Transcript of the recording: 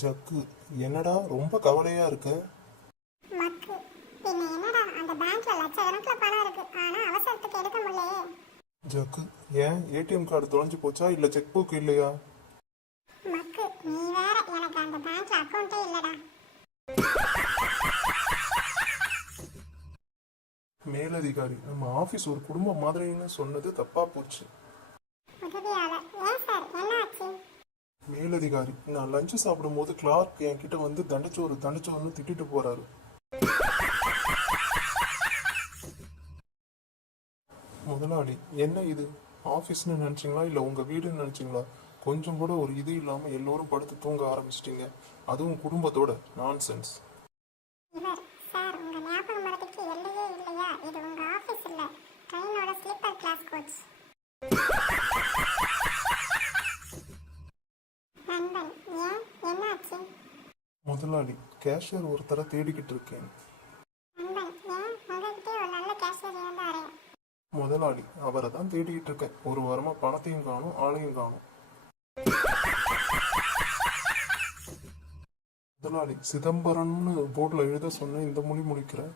Jug, என்னடா ரொம்ப கவலையா இருக்க? மக்கு பின்ன என்னடா அந்த பேங்க்ல லட்சக்கணக்கில் பணம் இருக்கு ஆனா அவசரத்துக்கு எடுக்க முடியலையே. ஜக்கு, ஏன் ஏடிஎம் கார்டு தொலைஞ்சு போச்சா இல்ல செக் புக் இல்லையா? மக்கு நீ வேற, எனக்கு அந்த பேங்க்ல அக்கௌண்ட்டே இல்லடா. மேலதிகாரி நம்ம ஆபீஸ் ஒரு குடும்பம் மாதிரின்னு சொன்னது தப்பா போச்சு. உதவியாளர் ஏன் சார் என்ன ஆச்சு? மேலதிகாரி, நான் லஞ்ச் சாப்பிடும் போது கிளார்க் என்கிட்ட வந்து தண்டச்சோறுன்னு திட்டிட்டு போறாரு. முதலாளி, என்ன இது? ஆபீஸ்னு நினைச்சீங்களா இல்ல உங்க வீடுன்னு நினைச்சீங்களா? கொஞ்சம் கூட ஒரு இது இல்லாம எல்லோரும் படுத்து தூங்க ஆரம்பிச்சிட்டீங்க, அதுவும் குடும்பத்தோட. நான்சென்ஸ். இவர் சார் உங்க ஞாபக மரத்துக்கு எல்லையே இல்லையா? இது உங்க ஆபீஸ் இல்ல, ட்ரெயினோட ஸ்லீப்பர் கிளாஸ் கோச். நண்பன் ஏன் என்ன ஆச்சு? முதலாளி, கேஷியர் ஒருத்தரை தேடிக்கிட்டு இருக்கேன். நண்பன் ஏன் உங்ககிட்டே ஒரு நல்ல கேஷியர் இருந்தாரே. முதலாளி, அவரை தான் தேடிக்கிட்டு இருக்கேன். ஒரு வாரமா பணத்தையும் காணும் ஆளையும் காணும். முதலாளி, சிதம்பரம்னு போர்டில் எழுத சொன்ன இந்த மொழி முடிக்கிறேன்.